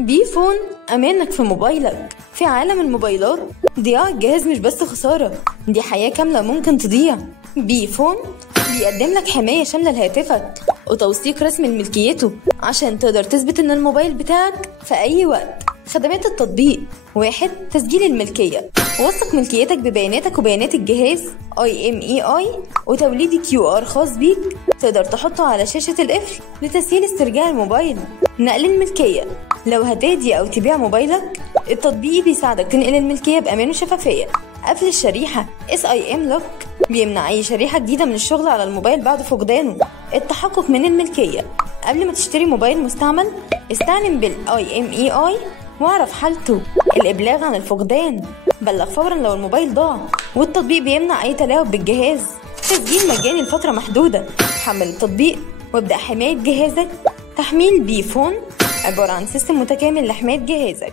بي فون، أمانك في موبايلك. في عالم الموبايلات ضياع الجهاز مش بس خسارة، دي حياة كاملة ممكن تضيع. بي فون بيقدم لك حماية شاملة لهاتفك وتوثيق رسمي لملكيته عشان تقدر تثبت ان الموبايل بتاعك في أي وقت. خدمات التطبيق: 1. تسجيل الملكية، وثق ملكيتك ببياناتك وبيانات الجهاز IMEI وتوليد QR خاص بيك تقدر تحطه على شاشة القفل لتسهيل استرجاع الموبايل. نقل الملكية: لو هتهدي أو تبيع موبايلك، التطبيق بيساعدك تنقل الملكية بأمان وشفافية. قفل الشريحة: SIM Lock بيمنع أي شريحة جديدة من الشغل على الموبايل بعد فقدانه. التحقق من الملكية: قبل ما تشتري موبايل مستعمل، استعلم IMEI واعرف حالته. الإبلاغ عن الفقدان: بلغ فورا لو الموبايل ضاع، والتطبيق بيمنع أي تلاعب بالجهاز. تسجيل مجاني لفترة محدودة: حمل التطبيق وابدأ حماية جهازك. تحميل بي فون عبارة عن سيستم متكامل لحماية جهازك.